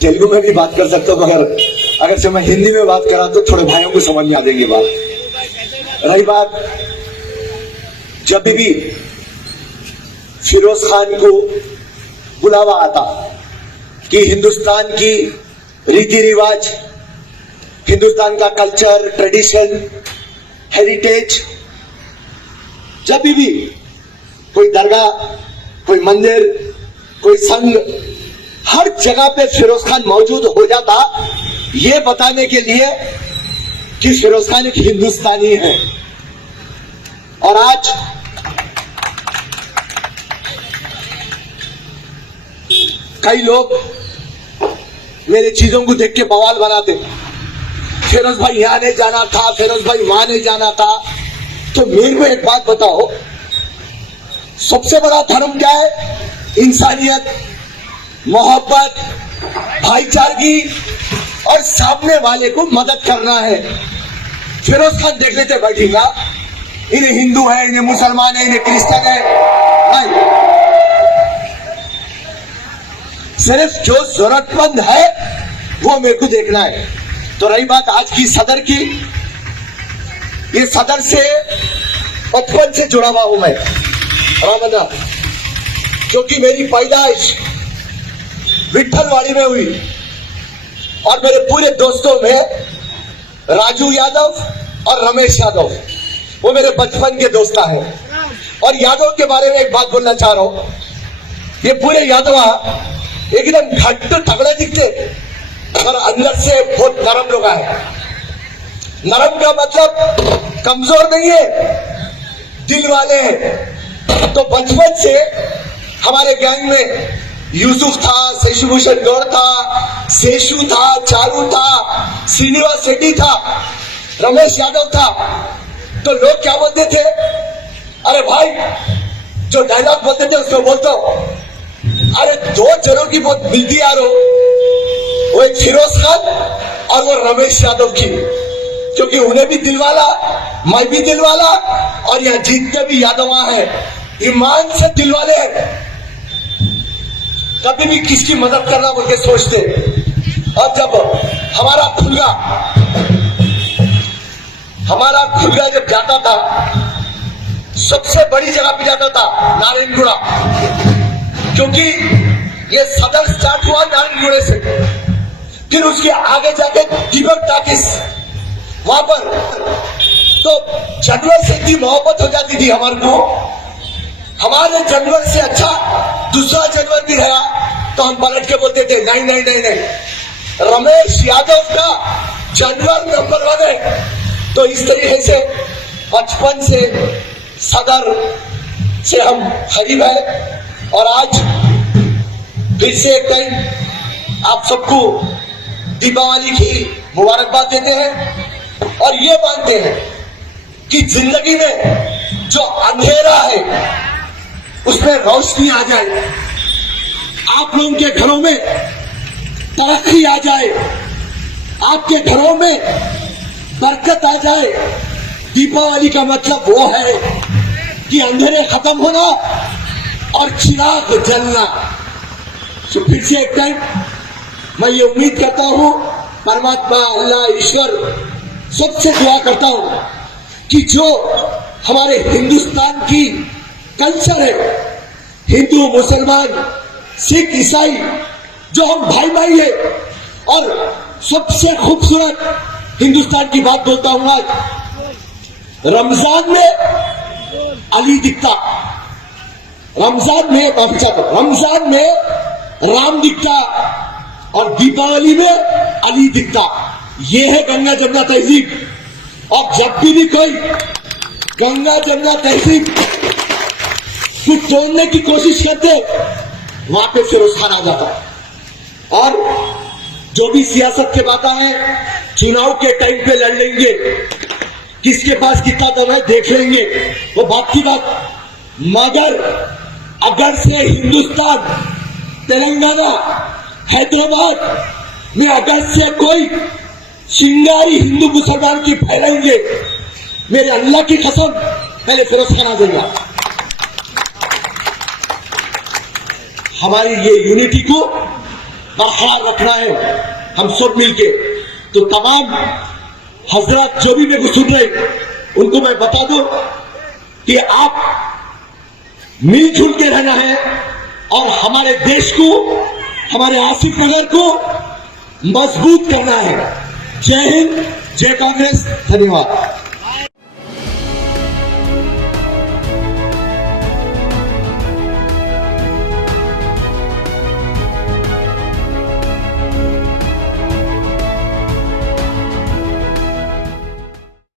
तेलुगु में भी बात कर सकता हूँ, मगर अगर से मैं हिंदी में बात करा तो थोड़े भाइयों को समझ में आ जाएंगे बात। रही बात, जब भी फिरोज खान को बुलावा आता कि हिंदुस्तान की रीति रिवाज, हिंदुस्तान का कल्चर, ट्रेडिशन, हेरिटेज, जब भी कोई दरगाह, कोई मंदिर, कोई संघ, हर जगह पे फिरोज खान मौजूद हो जाता, ये बताने के लिए कि फिरोज खान एक हिंदुस्तानी है। और आज कई लोग मेरे चीजों को देख के बवाल बनाते, फिरोज भाई यहां नहीं जाना था, फिरोज भाई वहां नहीं जाना था। तो मेरे को एक बात बताओ, सबसे बड़ा धर्म क्या है? इंसानियत, मोहब्बत, भाईचारगी और सामने वाले को मदद करना है। फिरोज खान देख लेते बैठेगा, इन्हें हिंदू है, इन्हें मुसलमान है, इन्हें क्रिश्चियन है, नहीं। सिर्फ जो जरूरतमंद है वो मेरे को देखना है। तो रही बात आज की सदर की, ये सदर से बचपन से जुड़ा हुआ हूं मैं, रामन्ना, क्योंकि मेरी पैदाइश विट्ठलवाड़ी में हुई और मेरे पूरे दोस्तों में राजू यादव और रमेश यादव, वो मेरे बचपन के दोस्त हैं। और यादव के बारे में एक बात बोलना चाह रहा हूं, ये पूरे यादव एकदम घट्ट तगड़े दिखते और अंदर से बहुत नरम लोग हैं। नरम का मतलब कमजोर नहीं है, दिल वाले हैं। तो बचपन से हमारे गैंग में यूसुफ था, शशिभूषण गौड़ था, शेषु था, चारू था, श्रीनिवास शेट्टी था, रमेश यादव था। तो लोग क्या बोलते थे? अरे भाई, जो डायलॉग बोलते थे उसको बोलता हूं, अरे दो जनों की बहुत मिलती यारो, वो एक फिरोज खान और वो रमेश यादव की, क्योंकि उन्हें भी दिलवाला, मैं भी दिलवाला, और यहाँ जीतने भी यादव है, ईमान से दिलवाले हैं। कभी भी किसकी मदद करना बोल के सोचते। और जब हमारा खुलगा जब जाता था, सबसे बड़ी जगह पे जाता था नारायणगुड़ा, क्योंकि ये सदर स्टार्ट हुआ नारायणगुड़े से, फिर उसके आगे जाके दीपक टाकिस, वहां पर तो जानवर से इतनी मोहब्बत हो जाती थी हमारे को। हमारे जानवर से अच्छा दूसरा जानवर भी है तो हम पलट के बोलते थे नहीं नहीं नहीं नहीं, रमेश यादव का जानवर नंबर 1 है। तो इस तरीके से बचपन से सदर से हम करीब है। और आज फिर से एक टाइम आप सबको दीपावली की मुबारकबाद देते हैं और ये मानते हैं कि जिंदगी में जो अंधेरा है उसमें रोशनी आ जाए, आप लोगों के घरों में तरक्की आ जाए, आपके घरों में बरकत आ जाए। दीपावली का मतलब वो है कि अंधेरे खत्म होना और चिराग जलना। तो फिर से एक टाइम मैं ये उम्मीद करता हूँ, परमात्मा अल्लाह ईश्वर सबसे दुआ करता हूँ कि जो हमारे हिंदुस्तान की कल्चर है, हिंदू, मुसलमान, सिख, ईसाई, जो हम भाई भाई है, और सबसे खूबसूरत हिंदुस्तान की बात बोलता हूँ आज, रमजान में अली दिखता, रमजान में राम दिखता और दीपावली में अली दिखता। ये है गंगा जमुना तहजीब। और जब भी कोई गंगा जमुना तहजीब को तोड़ने की कोशिश करते, वहां पे फिरोज खान आ जाता। और जो भी सियासत के बातें हैं, चुनाव के टाइम पे लड़ लेंगे, किसके पास कितना दम है देख लेंगे, वो बात की बात। मगर अगर से हिंदुस्तान, तेलंगाना, हैदराबाद में अगर से कोई चिंगारी हिंदू मुसलमान की फैलाएंगे, मेरे अल्लाह की कसम पहले फिरोज खान आ जाएगा। हमारी ये यूनिटी को बरकरार रखना है हम सब मिलके। तो तमाम हजरत जो भी मेरे को सुन रहे उनको मैं बता दूं कि आप मिलजुल के रहना है और हमारे देश को, हमारे आसिफ नगर को मजबूत करना है। जय हिंद, जय कांग्रेस, धन्यवाद।